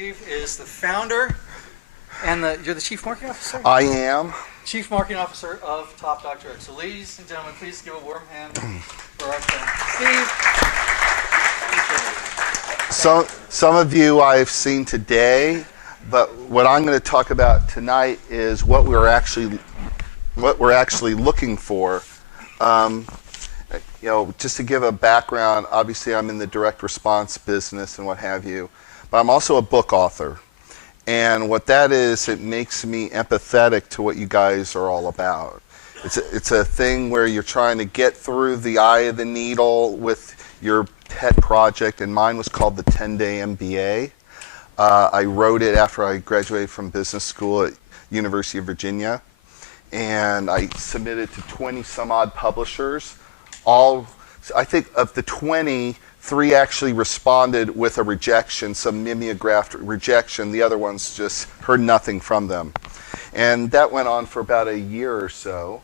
Steve is the founder and you're the Chief Marketing Officer? I am. Chief Marketing Officer of Top Dog Direct. So ladies and gentlemen, please give a warm hand for our friend Steve. Some of you I've seen today, but what I'm going to talk about tonight is what we're actually looking for. Just to give a background, obviously I'm in the direct response business and what have you, but I'm also a book author. And what that is, it makes me empathetic to what you guys are all about. It's a thing where you're trying to get through the eye of the needle with your pet project, and mine was called the 10-Day MBA. I wrote it after I graduated from business school at University of Virginia, and I submitted to 20 some odd publishers. I think of the 20, 3 actually responded with a rejection, some mimeographed rejection. The other ones just heard nothing from them. And that went on for about a year or so.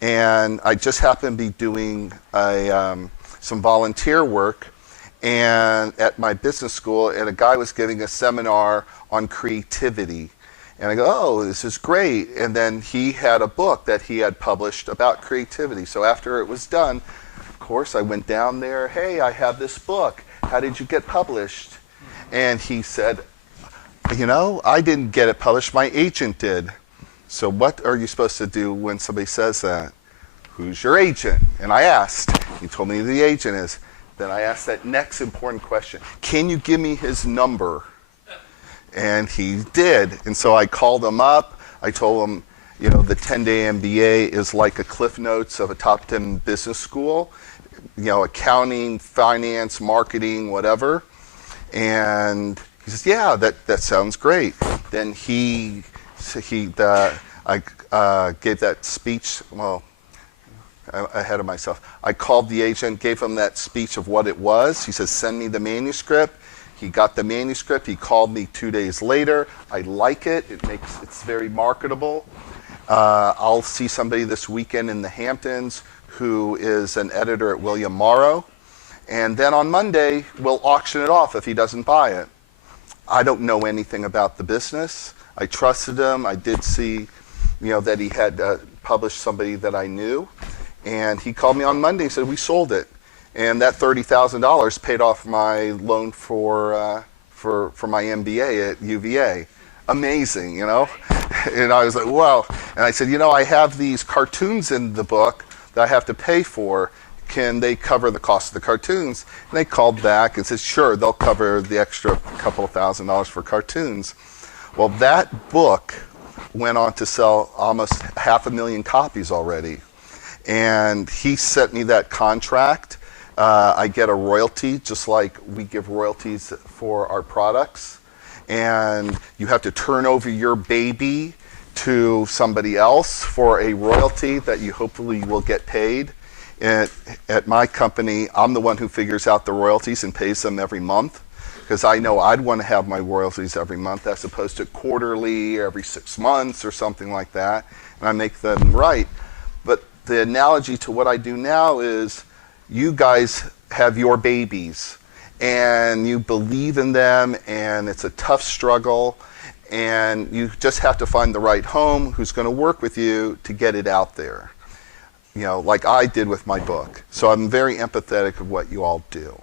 And I just happened to be doing some volunteer work and at my business school, and a guy was giving a seminar on creativity. And I go, oh, this is great. And then he had a book that he had published about creativity. So after it was done, of course, I went down there, hey, I have this book. How did you get published? And he said, I didn't get it published. My agent did. So what are you supposed to do when somebody says that? Who's your agent? And I asked. He told me who the agent is. Then I asked that next important question. Can you give me his number? And he did. And so I called him up. I told him, the 10-Day MBA is like a Cliff Notes of a top 10 business school, accounting, finance, marketing, whatever. And he says, yeah, that sounds great. Then I gave that speech, ahead of myself. I called the agent, gave him that speech of what it was. He says, send me the manuscript. He got the manuscript. He called me 2 days later. I like it. It's very marketable. I'll see somebody this weekend in the Hamptons who is an editor at William Morrow. And then on Monday, we'll auction it off if he doesn't buy it. I don't know anything about the business. I trusted him. I did see, that he had published somebody that I knew. And he called me on Monday and said, we sold it. And that $30,000 paid off my loan for my MBA at UVA. Amazing, And I was like, wow. And I said, I have these cartoons in the book that I have to pay for. Can they cover the cost of the cartoons? And they called back and said, sure, they'll cover the extra couple of $1,000s for cartoons. Well, that book went on to sell almost 500,000 copies already. And he sent me that contract. I get a royalty, just like we give royalties for our products. And you have to turn over your baby to somebody else for a royalty that you hopefully will get paid. At my company, I'm the one who figures out the royalties and pays them every month, because I know I'd want to have my royalties every month as opposed to quarterly, every 6 months or something like that, and I make them right. But the analogy to what I do now is you guys have your babies and you believe in them, and it's a tough struggle, and you just have to find the right home who's going to work with you to get it out there, like I did with my book. So I'm very empathetic of what you all do.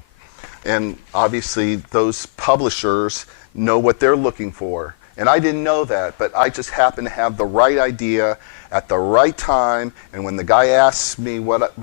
And obviously those publishers know what they're looking for. And I didn't know that, but I just happened to have the right idea at the right time. And when the guy asked me what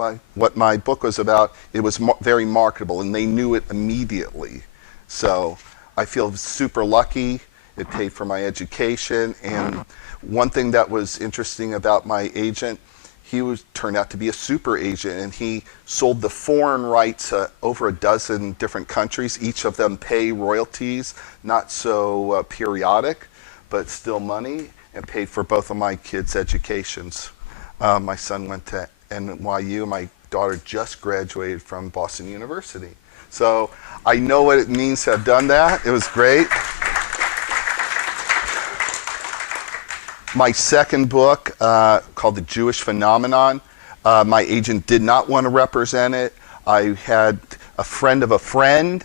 my book was about, it was very marketable, and they knew it immediately. So I feel super lucky. It paid for my education. And one thing that was interesting about my agent, he turned out to be a super agent, and he sold the foreign rights over a dozen different countries. Each of them pay royalties, not so periodic, but still money, and paid for both of my kids' educations. My son went to NYU. My daughter just graduated from Boston University. So I know what it means to have done that. It was great. My second book, called The Jewish Phenomenon, my agent did not want to represent it. I had a friend of a friend,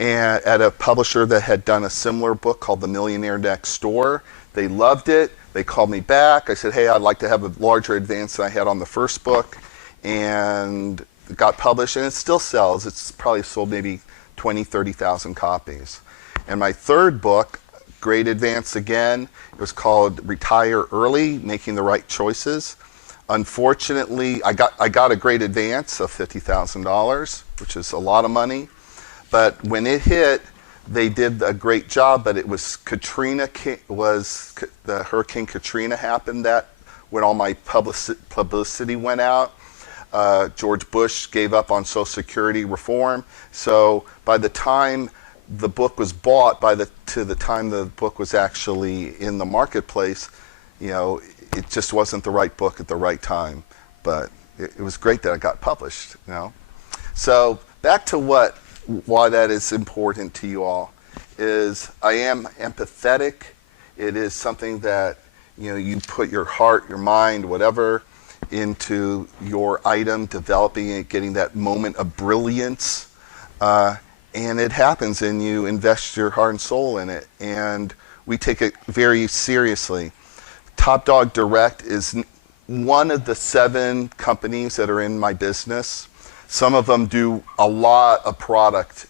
and at a publisher that had done a similar book called The Millionaire Next Door. They loved it. They called me back. I said, hey, I'd like to have a larger advance than I had on the first book. And it got published, and it still sells. It's probably sold maybe 20, 30,000 copies. And my third book, great advance again, it was called Retire Early, Making the Right Choices. Unfortunately, I got a great advance of $50,000, which is a lot of money. But when it hit, they did a great job, but it was the Hurricane Katrina happened that when all my publicity went out. George Bush gave up on Social Security reform. So by the time the book was bought, to the time the book was actually in the marketplace, it just wasn't the right book at the right time. But it was great that it got published. So back to why that is important to you all is I am empathetic. It is something that you put your heart, your mind, whatever into your item, developing it, getting that moment of brilliance, and it happens, and you invest your heart and soul in it, and we take it very seriously. Top Dog Direct is one of the 7 companies that are in my business. Some of them do a lot of product,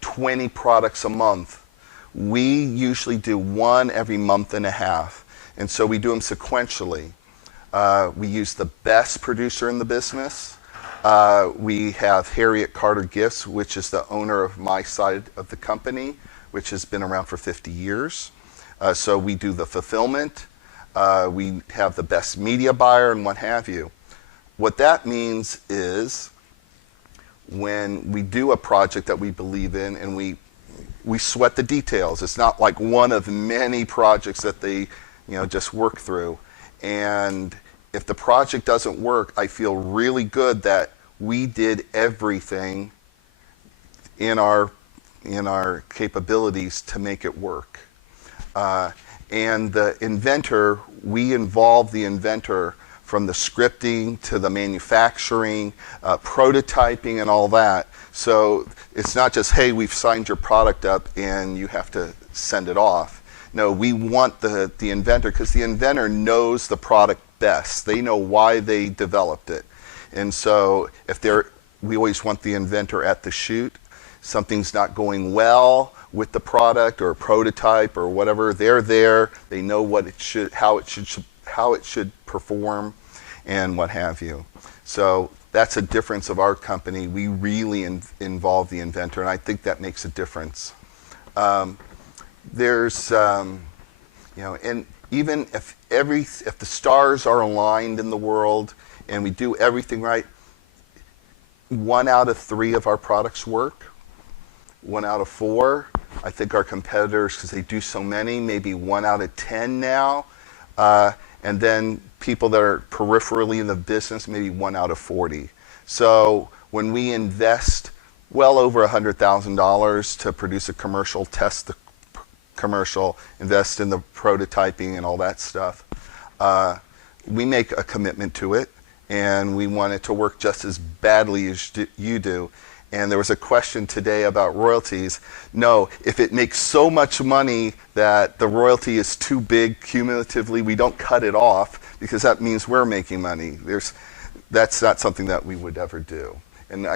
20 products a month. We usually do 1 every month and a half, and so we do them sequentially. We use the best producer in the business. We have Harriet Carter Gifts, which is the owner of my side of the company, which has been around for 50 years. So we do the fulfillment. We have the best media buyer and what have you. What that means is when we do a project that we believe in and we sweat the details. It's not like one of many projects that they just work through. And if the project doesn't work, I feel really good that we did everything in our capabilities to make it work. And the inventor, we involve the inventor from the scripting to the manufacturing, prototyping and all that. So it's not just, hey, we've signed your product up and you have to send it off. No, we want the inventor, because the inventor knows the product best. They know why they developed it. And so we always want the inventor at the shoot. Something's not going well with the product or prototype or whatever. They're there. They know how it should perform and what have you. So that's a difference of our company. We really involve the inventor, and I think that makes a difference. There's, and even if the stars are aligned in the world and we do everything right, 1 out of 3 of our products work. 1 out of 4. I think our competitors, because they do so many, maybe 1 out of 10 now. And then people that are peripherally in the business, maybe 1 out of 40. So when we invest well over $100,000 to produce a commercial, test the commercial, invest in the prototyping and all that stuff, we make a commitment to it, and we want it to work just as badly as you do. And there was a question today about royalties. No, if it makes so much money that the royalty is too big cumulatively, we don't cut it off, because that means we're making money. That's not something that we would ever do. And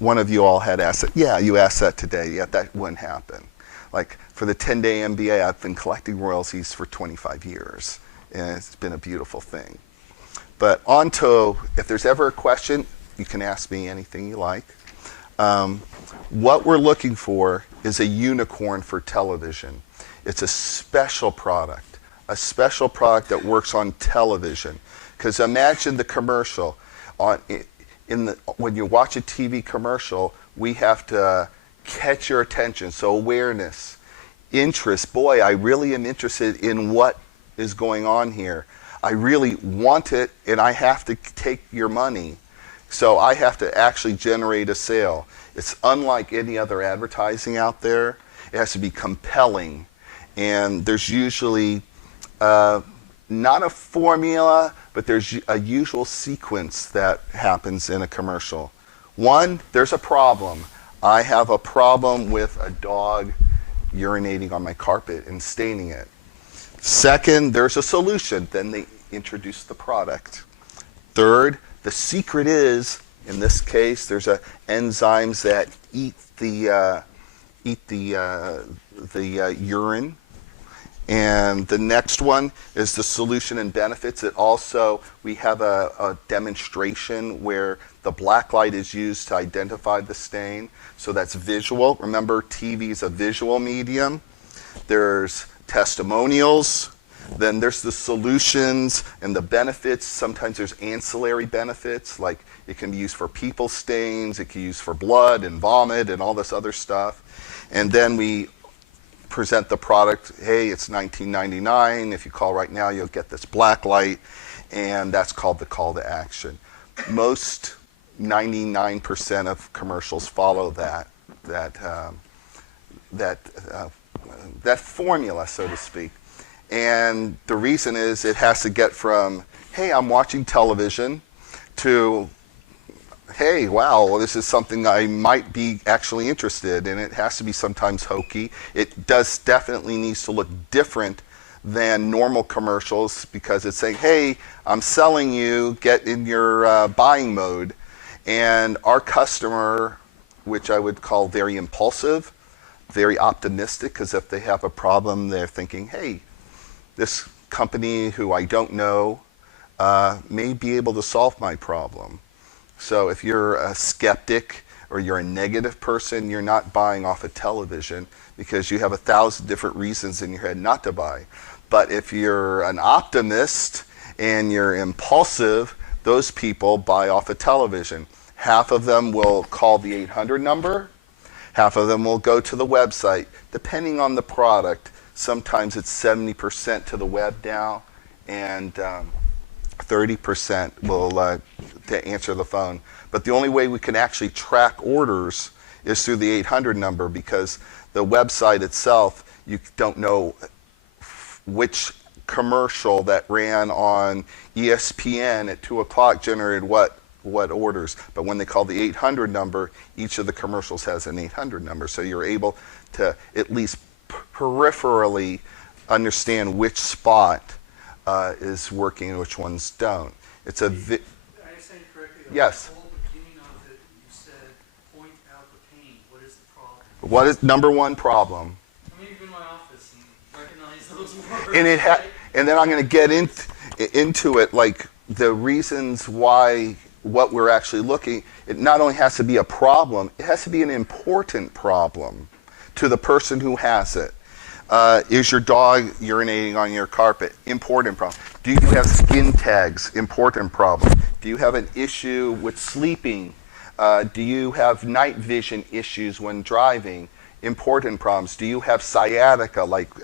one of you all had asked that. Yeah, you asked that today. Yeah, that wouldn't happen. Like for the 10-day MBA, I've been collecting royalties for 25 years, and it's been a beautiful thing. But on to, if there's ever a question, you can ask me anything you like. What we're looking for is a unicorn for television. It's a special product that works on television. Because imagine the commercial. When you watch a TV commercial, we have to catch your attention. So awareness, interest. Boy, I really am interested in what is going on here. I really want it, and I have to take your money. So I have to actually generate a sale. It's unlike any other advertising out there. It has to be compelling. And there's usually not a formula, but there's a usual sequence that happens in a commercial. 1, there's a problem. I have a problem with a dog urinating on my carpet and staining it. Second, there's a solution. Then they introduce the product. Third, the secret is, in this case, there's enzymes that eat the urine. And the next one is the solution and benefits. It also, we have a demonstration where the black light is used to identify the stain. So that's visual. Remember, TV is a visual medium. There's testimonials. Then there's the solutions and the benefits. Sometimes there's ancillary benefits, like it can be used for people stains, it can be used for blood and vomit and all this other stuff. And then we present the product. Hey, it's $19.99. If you call right now, you'll get this black light, and that's called the call to action. Most 99% of commercials follow that formula, so to speak. And the reason is it has to get from, hey, I'm watching television, to, hey, wow, this is something I might be actually interested in. It has to be sometimes hokey. It does definitely needs to look different than normal commercials, because it's saying, hey, I'm selling you, get in your buying mode. And our customer, which I would call very impulsive, very optimistic, because if they have a problem, they're thinking, hey, this company who I don't know may be able to solve my problem. So if you're a skeptic or you're a negative person, you're not buying off of television, because you have 1,000 different reasons in your head not to buy. But if you're an optimist and you're impulsive, those people buy off of television. Half of them will call the 800 number. Half of them will go to the website. Depending on the product, sometimes it's 70% to the web now, and 30% will to answer the phone. But the only way we can actually track orders is through the 800 number, because the website itself, you don't know which commercial that ran on ESPN at 2 o'clock generated what orders. But when they call the 800 number, each of the commercials has an 800 number. So you're able to at least peripherally understand which spot is working and which ones don't. It's a... Did I understand correctly? Yes. The whole beginning of it, you said, point out the pain. What is the problem? What is number one problem? I mean, you've been in my office and recognize those words. And then I'm going to get into it, like the reasons why, what we're actually looking. It not only has to be a problem, it has to be an important problem to the person who has it. Is your dog urinating on your carpet? Important problem. Do you have skin tags? Important problem. Do you have an issue with sleeping? Do you have night vision issues when driving? Important problems. Do you have sciatica, like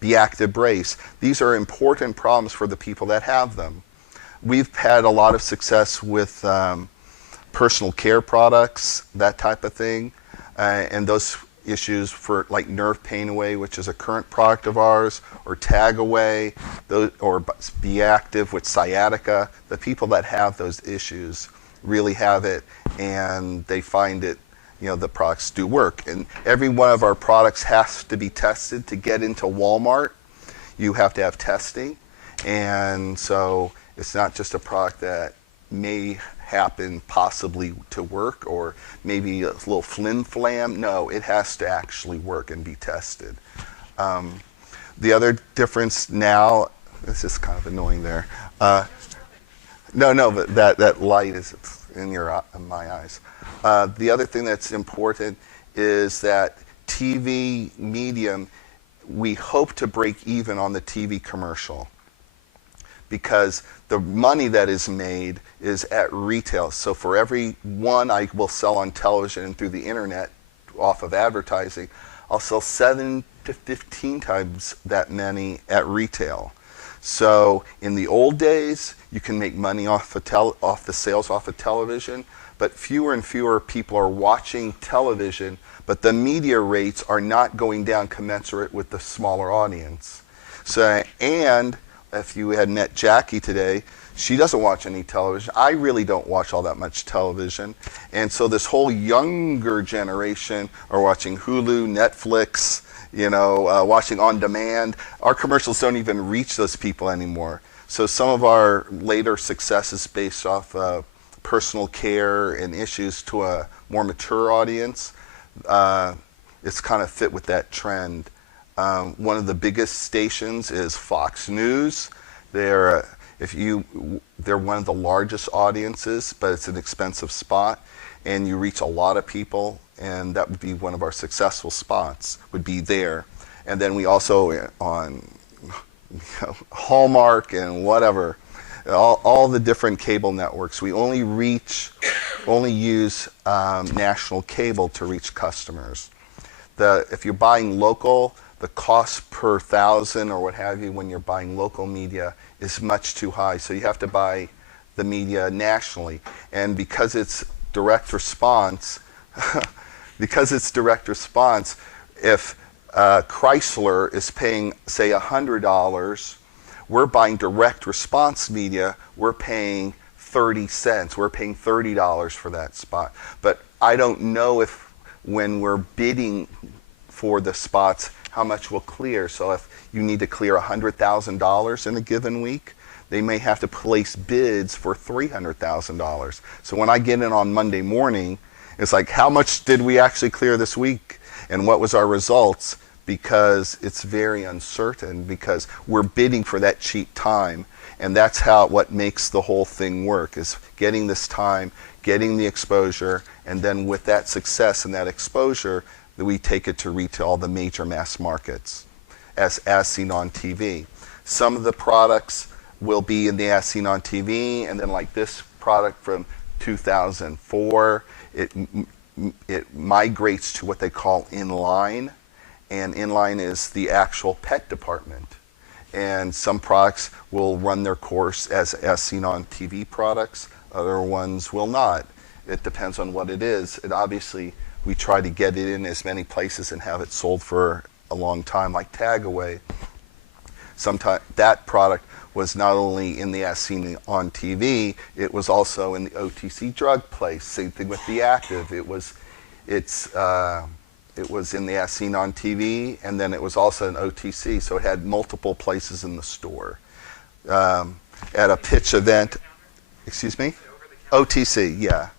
the active brace? These are important problems for the people that have them. We've had a lot of success with personal care products, that type of thing, and those issues for like Nerve Pain Away, which is a current product of ours, or Tag Away, or Be Active with sciatica. The people that have those issues really have it, and they find it, you know, the products do work. And every one of our products has to be tested to get into Walmart. You have to have testing, and so it's not just a product that may happen possibly to work, or maybe a little flim-flam. No, it has to actually work and be tested. The other difference now, this is kind of annoying there. No, but that light is in my eyes. The other thing that's important is that TV medium, we hope to break even on the TV commercial, because the money that is made is at retail. So for every one I will sell on television and through the internet off of advertising, I'll sell 7 to 15 times that many at retail. So in the old days, you can make money off the sales off of television, but fewer and fewer people are watching television, but the media rates are not going down commensurate with the smaller audience. So, and if you had met Jackie today, she doesn't watch any television. I really don't watch all that much television. And so this whole younger generation are watching Hulu, Netflix, watching on demand. Our commercials don't even reach those people anymore. So some of our later successes based off personal care and issues to a more mature audience, it's kind of fit with that trend. One of the biggest stations is Fox News. They're one of the largest audiences, but it's an expensive spot, and you reach a lot of people, and that would be one of our successful spots, would be there. And then we also on Hallmark and whatever, all the different cable networks. We only use national cable to reach customers. If you're buying local, the cost per thousand or what have you when you're buying local media is much too high. So you have to buy the media nationally. And because it's direct response, if Chrysler is paying, say, $100, we're buying direct response media, we're paying 30 cents. We're paying $30 for that spot. But I don't know if when we're bidding for the spots, how much will clear. So if you need to clear $100,000 in a given week, they may have to place bids for $300,000. So when I get in on Monday morning, it's like, how much did we actually clear this week? And what was our results? Because it's very uncertain, because we're bidding for that cheap time. And that's what makes the whole thing work, is getting this time, getting the exposure, and then with that success and that exposure, that we take it to retail, the major mass markets, as seen on TV. Some of the products will be in the as seen on TV, and then like this product from 2004, it migrates to what they call inline, and inline is the actual pet department. And some products will run their course as seen on TV products, other ones will not. It depends on what it is. And obviously, we try to get it in as many places and have it sold for a long time, like Tagaway. Sometimes that product was not only in the as seen on TV, it was also in the OTC drug place. Same thing with the Active. It was in the as seen on TV, and then it was also an OTC, so it had multiple places in the store. At a pitch event, excuse me? OTC, yeah.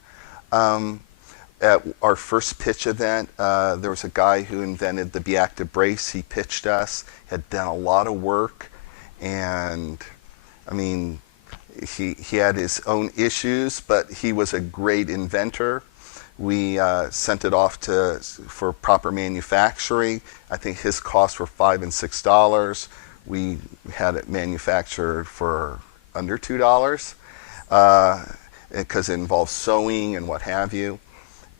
At our first pitch event, there was a guy who invented the Be Active brace. He pitched us, had done a lot of work, and I mean, he had his own issues, but he was a great inventor. We sent it off for proper manufacturing. I think his costs were $5 and $6. We had it manufactured for under $2 because it involves sewing and what have you.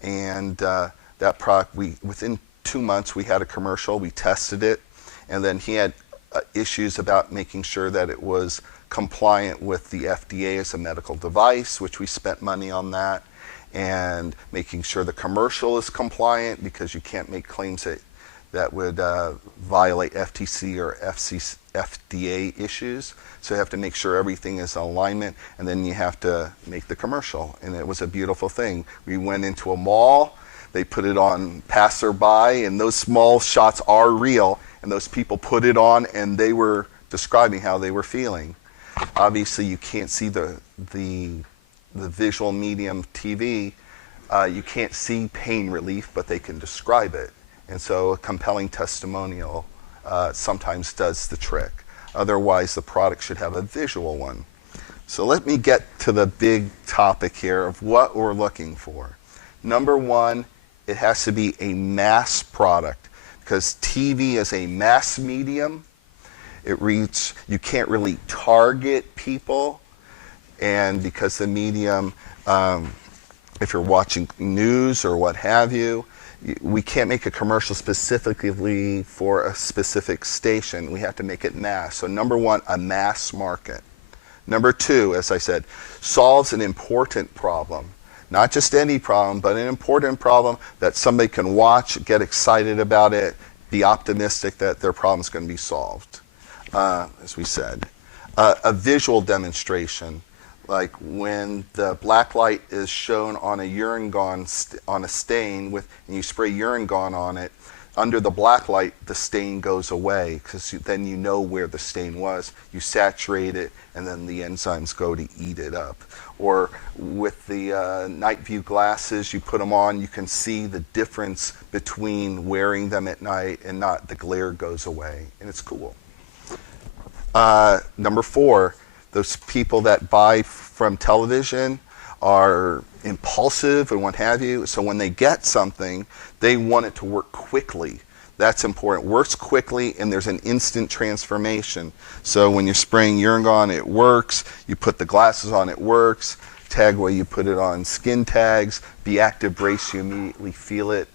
And that product, within 2 months, we had a commercial. We tested it, and then he had issues about making sure that it was compliant with the FDA as a medical device, which we spent money on that, and making sure the commercial is compliant, because you can't make claims that would violate FTC or FDA issues. So you have to make sure everything is in alignment, and then you have to make the commercial. And it was a beautiful thing. We went into a mall, they put it on passerby, and those small shots are real, and those people put it on, and they were describing how they were feeling. Obviously, you can't see the visual medium TV. You can't see pain relief, but they can describe it. And so a compelling testimonial sometimes does the trick. Otherwise, the product should have a visual one. So let me get to the big topic here of what we're looking for. Number one, it has to be a mass product, because TV is a mass medium. You can't really target people, and because the medium, if you're watching news or what have you, we can't make a commercial specifically for a specific station. We have to make it mass. So number one, a mass market. Number two, as I said, solves an important problem. Not just any problem, but an important problem that somebody can watch, get excited about it, be optimistic that their problem is going to be solved, as we said. a visual demonstration. Like when the black light is shown on a urine gone on a stain and you spray urine gone on it, under the black light the stain goes away because then you know where the stain was. You saturate it and then the enzymes go to eat it up. Or with the night view glasses, you put them on, you can see the difference between wearing them at night and not. The glare goes away and it's cool. Number 4, those people that buy from television are impulsive and what have you. So when they get something, they want it to work quickly. That's important. Works quickly and there's an instant transformation. So when you're spraying urine gone, it works. You put the glasses on, it works. Tagway, you put it on skin tags. Be Active Brace, you immediately feel it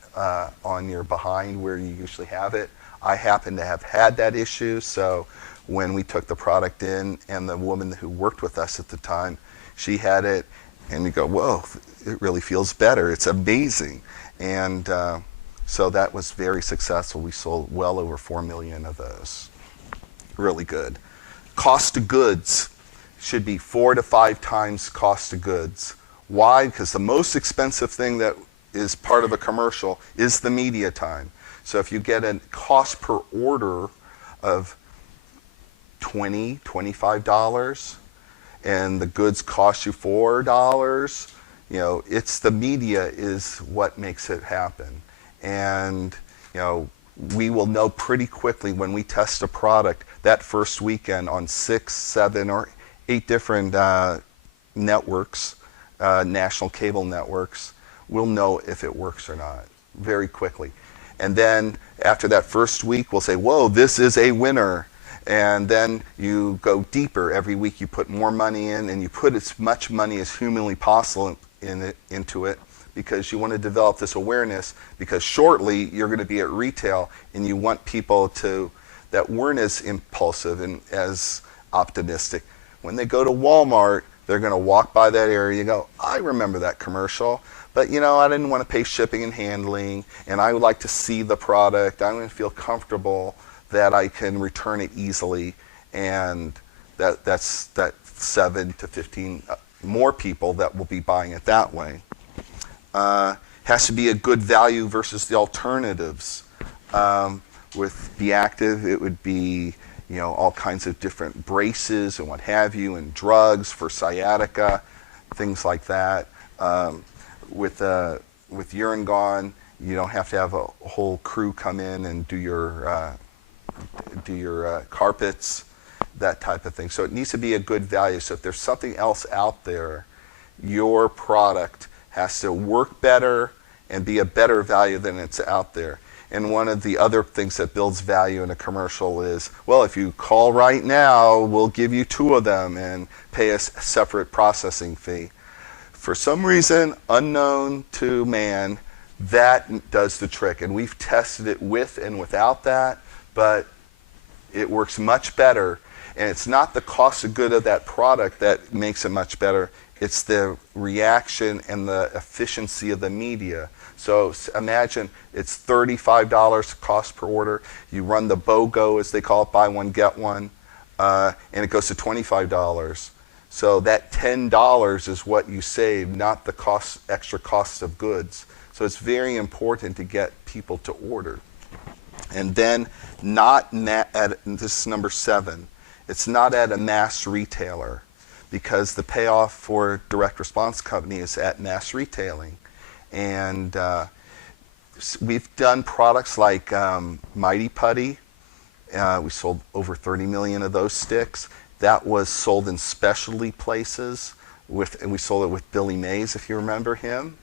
on your behind where you usually have it. I happen to have had that issue, so when we took the product in and the woman who worked with us at the time, she had it, and you go, whoa, it really feels better. It's amazing. And so that was very successful. We sold well over 4 million of those. Really good. Cost of goods should be 4 to 5 times cost of goods. Why? Because the most expensive thing that is part of a commercial is the media time. So if you get a cost per order of $20, $25, and the goods cost you $4, you know, it's the media is what makes it happen. And, you know, we will know pretty quickly when we test a product that first weekend on 6, 7, or 8 different networks, national cable networks, we'll know if it works or not very quickly. And then after that first week, we'll say, whoa, this is a winner. And then you go deeper. Every week you put more money in, and you put as much money as humanly possible into it because you want to develop this awareness, because shortly you're going to be at retail and you want people that weren't as impulsive and as optimistic. When they go to Walmart, they're going to walk by that area and go, I remember that commercial, but you know, I didn't want to pay shipping and handling, and I would like to see the product. I want to feel comfortable that I can return it easily, and that's 7 to 15 more people that will be buying it that way. Has to be a good value versus the alternatives. With Be Active, it would be, you know, all kinds of different braces and what have you, and drugs for sciatica, things like that. With urine gone, you don't have to have a whole crew come in and do your carpets, that type of thing. So it needs to be a good value. So if there's something else out there, your product has to work better and be a better value than it's out there. And one of the other things that builds value in a commercial is, well, if you call right now, we'll give you 2 of them and pay a separate processing fee. For some reason, unknown to man, that does the trick. And we've tested it with and without that, but it works much better. And it's not the cost of good of that product that makes it much better. It's the reaction and the efficiency of the media. So imagine it's $35 cost per order. You run the BOGO, as they call it, buy one, get one, and it goes to $25. So that $10 is what you save, not the extra cost of goods. So it's very important to get people to order. And then this is number 7, it's not at a mass retailer, because the payoff for direct response company is at mass retailing. And we've done products like Mighty Putty. We sold over 30 million of those sticks. That was sold in specialty places, and we sold it with Billy Mays, if you remember him.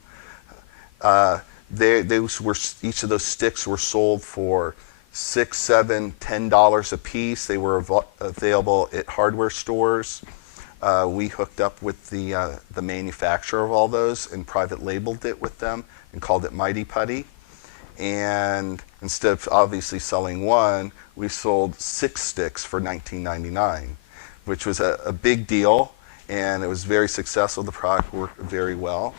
Each of those sticks were sold for $6, $7, $10 a piece. They were available at hardware stores. We hooked up with the manufacturer of all those and private labeled it with them and called it Mighty Putty. And instead of obviously selling one, we sold 6 sticks for $19.99, which was a big deal, and it was very successful. The product worked very well.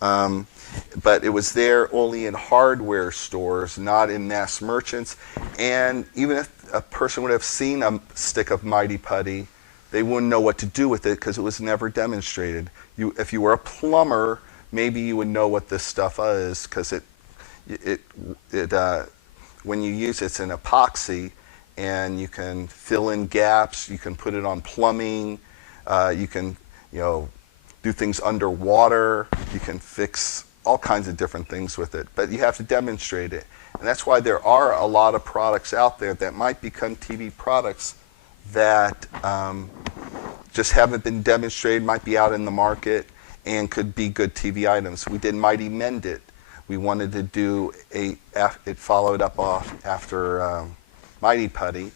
But it was there only in hardware stores, not in mass merchants. And even if a person would have seen a stick of Mighty Putty they wouldn't know what to do with it because it was never demonstrated. If you were a plumber, maybe you would know what this stuff is because when you use it, it's an epoxy, and you can fill in gaps. You can put it on plumbing. You can, do things underwater. You can fix all kinds of different things with it, but you have to demonstrate it. And that's why there are a lot of products out there that might become TV products that just haven't been demonstrated, might be out in the market, and could be good TV items. We did Mighty Mend It. We wanted to do it followed up after Mighty Putty,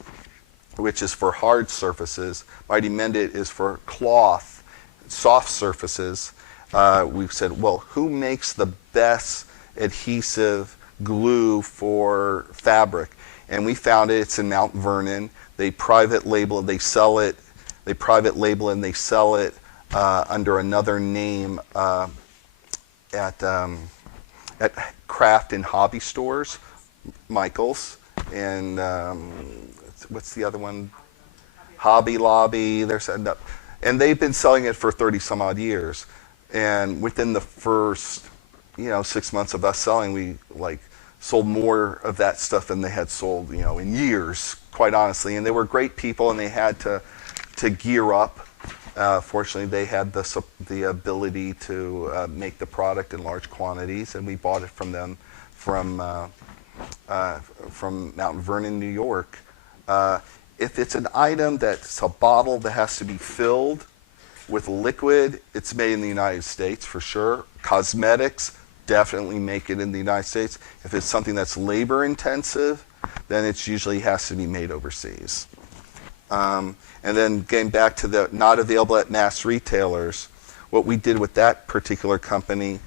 which is for hard surfaces. Mighty Mend It is for cloth, soft surfaces. We said, well, who makes the best adhesive glue for fabric? And we found it. It's in Mount Vernon. They private label it. They sell it. They private label it, and they sell it under another name at craft and hobby stores, Michael's, and what's the other one? Hobby Lobby. And they've been selling it for 30 some odd years. And within the first, 6 months of us selling, we sold more of that stuff than they had sold, in years, quite honestly. And they were great people, and they had to gear up. Fortunately, they had the ability to make the product in large quantities, and we bought it from them from Mount Vernon, New York. If it's an item that's a bottle that has to be filled with liquid, it's made in the United States for sure. Cosmetics, definitely make it in the United States. If it's something that's labor intensive, then it usually has to be made overseas. And then getting back to the not available at mass retailers, what we did with that particular company,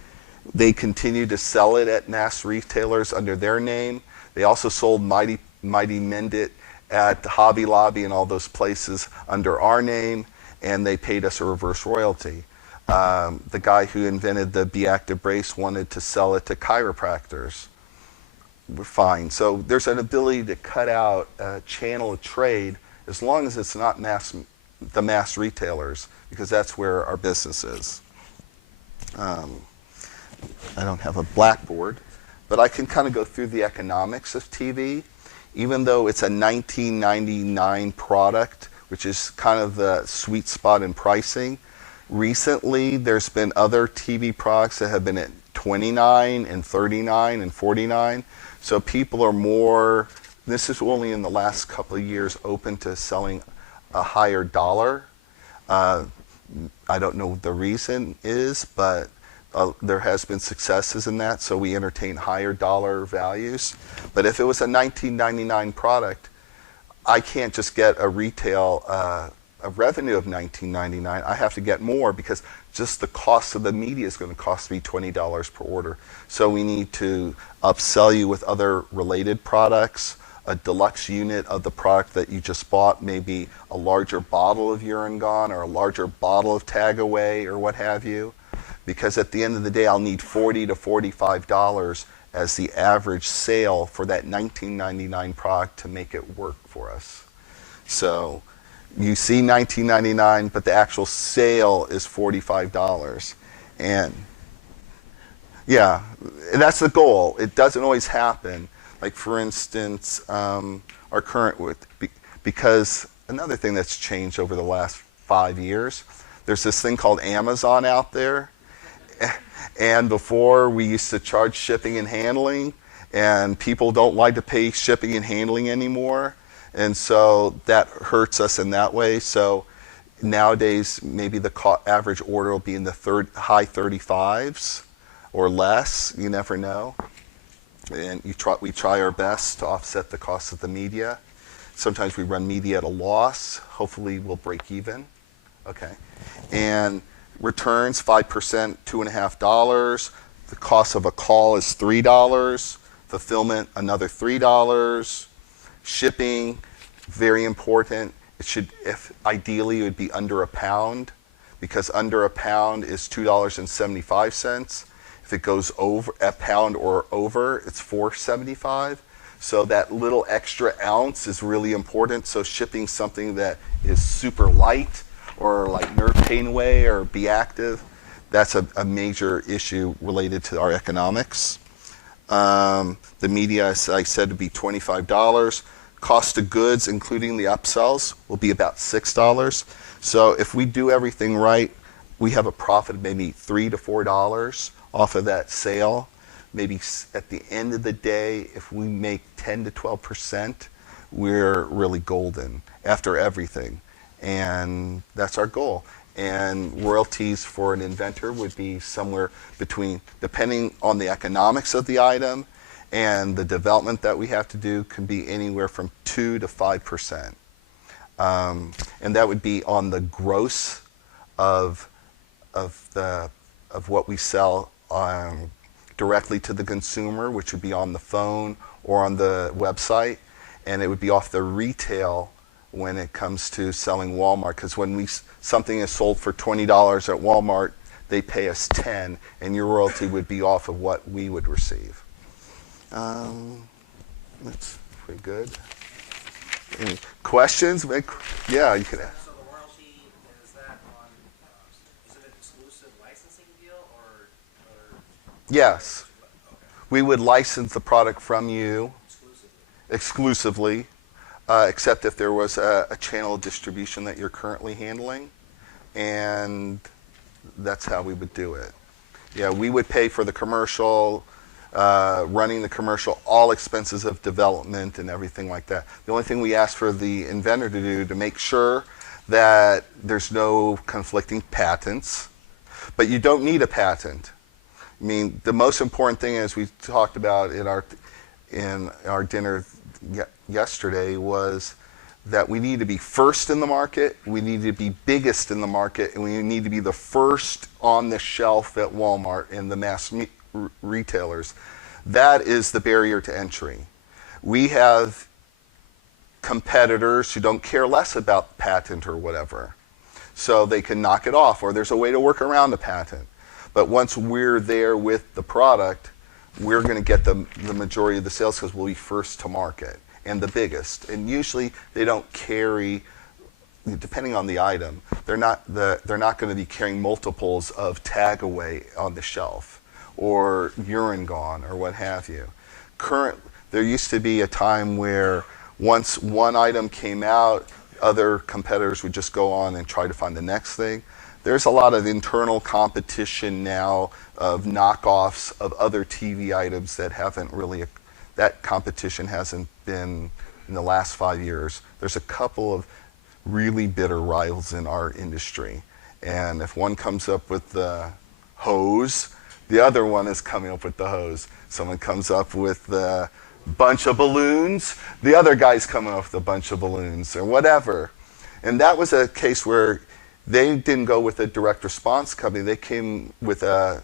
they continued to sell it at mass retailers under their name. They also sold Mighty Mend It at Hobby Lobby and all those places under our name, and they paid us a reverse royalty. The guy who invented the Be Active brace wanted to sell it to chiropractors. We're fine. So there's an ability to cut out a channel of trade as long as it's not the mass retailers, because that's where our business is. I don't have a blackboard, but I can kind of go through the economics of TV. Even though it's a $19.99 product, which is kind of the sweet spot in pricing, recently there's been other TV products that have been at $29 and $39 and $49. So people are more, this is only in the last couple of years, open to selling a higher dollar. I don't know what the reason is, but there has been successes in that, so we entertain higher dollar values. But if it was a $19.99 product, I can't just get a retail a revenue of $19.99. I have to get more because just the cost of the media is going to cost me $20 per order. So we need to upsell you with other related products, a deluxe unit of the product that you just bought, maybe a larger bottle of Urine Gone or a larger bottle of Tag Away or what have you. Because at the end of the day, I'll need $40 to $45 as the average sale for that $19.99 product to make it work for us. So you see $19.99, but the actual sale is $45. And yeah, that's the goal. It doesn't always happen. Like for instance, our current, because another thing that's changed over the last 5 years, there's this thing called Amazon out there. And before, we used to charge shipping and handling, and people don't like to pay shipping and handling anymore, and so that hurts us in that way. So nowadays, maybe the average order will be in the high 35s or less. You never know. And we try our best to offset the cost of the media. Sometimes we run media at a loss. Hopefully, we'll break even. Okay, and returns, 5%, $2.50. The cost of a call is $3. Fulfillment, another $3. Shipping, very important. It should, ideally, it would be under a pound, because under a pound is $2.75. If it goes over a pound or over, it's $4.75. So that little extra ounce is really important. So shipping something that is super light or like nerve pain away or be active. That's a major issue related to our economics. The media, as I said, would be $25. Cost of goods, including the upsells, will be about $6. So if we do everything right, we have a profit of maybe $3 to $4 off of that sale. Maybe at the end of the day, if we make 10 to 12%, we're really golden after everything. And that's our goal. And royalties for an inventor would be somewhere between, depending on the economics of the item and the development that we have to do, can be anywhere from 2 to 5%. And that would be on the gross of what we sell directly to the consumer, which would be on the phone or on the website, and it would be off the retail when it comes to selling Walmart, because when something is sold for $20 at Walmart, they pay us 10, and your royalty would be off of what we would receive. That's pretty good. Any questions? Yeah, you can ask. So the royalty, is that on, is it an exclusive licensing deal or Yes. okay, We would license the product from you exclusively? exclusively, except if there was a channel of distribution that you're currently handling, and that's how we would do it. Yeah, we would pay for the commercial, running the commercial, all expenses of development and everything like that. The only thing we ask for the inventor to do to make sure that there's no conflicting patents, but you don't need a patent. I mean, the most important thing, as we talked about in our dinner yesterday, was that we need to be first in the market, we need to be biggest in the market, and we need to be the first on the shelf at Walmart and the mass retailers. That is the barrier to entry. We have competitors who don't care less about patent or whatever, so they can knock it off, or there's a way to work around the patent. But once we're there with the product, we're going to get the majority of the sales because we'll be first to market and the biggest. And usually they don't carry, depending on the item, they're not going to be carrying multiples of tag away on the shelf or urine gone or what have you. There used to be a time where once one item came out, other competitors would just go on and try to find the next thing. There's a lot of internal competition now of knockoffs of other TV items that haven't really, that competition hasn't been in the last 5 years. There's a couple of really bitter rivals in our industry. And if one comes up with the hose, the other one is coming up with the hose. Someone comes up with a bunch of balloons, the other guy's coming up with a bunch of balloons or whatever. And that was a case where they didn't go with a direct response company. They came with a,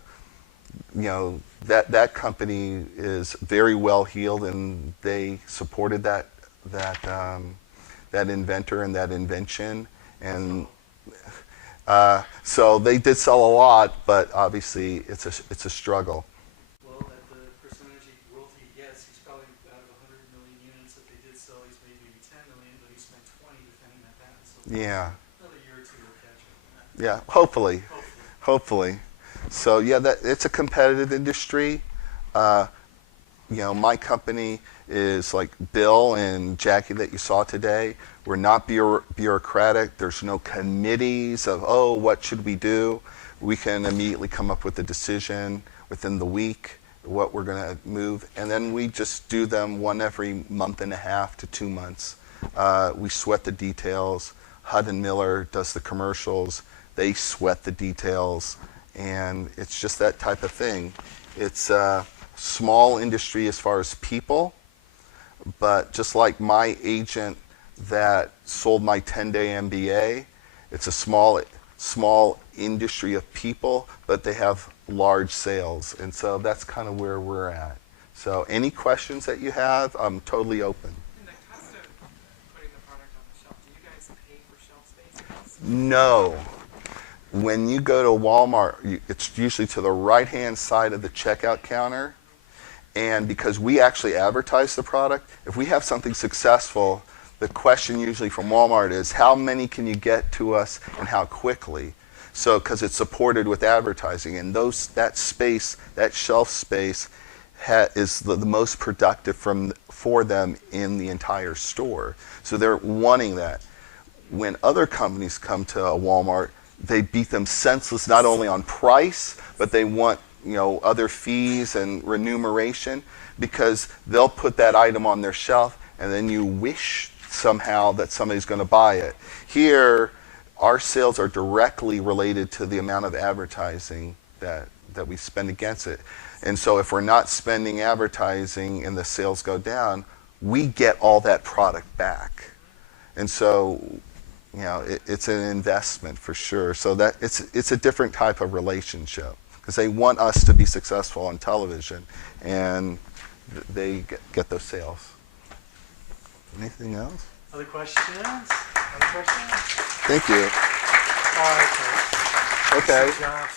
that company is very well heeled, and they supported that inventor and that invention. And so they did sell a lot, but obviously it's a struggle. Well, at the percentage royalty he gets, he's probably out of 100 million units that they did sell, he's made maybe 10 million, but he spent 20 defending that patent. So Yeah. another year or two will catch up. Yeah, hopefully. So yeah, it's a competitive industry. My company is like Bill and Jackie that you saw today. We're not bureaucratic. There's no committees of, what should we do? We can immediately come up with a decision within the week, what we're going to move, and then we just do them one every month and a half to 2 months. We sweat the details. Hudd and Miller does the commercials. They sweat the details, and it's just that type of thing. It's a small industry as far as people, but just like my agent that sold my 10-day MBA, it's a small industry of people, but they have large sales, and so that's kind of where we're at. So any questions that you have, I'm totally open. And the cost of putting the product on the shelf, do you guys pay for shelf space? No. When you go to Walmart, it's usually to the right-hand side of the checkout counter. And because we actually advertise the product, if we have something successful, the question usually from Walmart is, how many can you get to us and how quickly? So, because it's supported with advertising, and that space, that shelf space, is the most productive for them in the entire store. So they're wanting that. When other companies come to a Walmart, they beat them senseless not only on price, but they want other fees and remuneration, because they'll put that item on their shelf and then you wish somehow that somebody's going to buy it. Here, our sales are directly related to the amount of advertising that we spend against it. And so if we're not spending advertising and the sales go down, we get all that product back. And so, it's an investment for sure. So that it's a different type of relationship, because they want us to be successful on television, and they get those sales. Anything else? Other questions? Other questions? Thank you. All right, folks. Okay. Good job.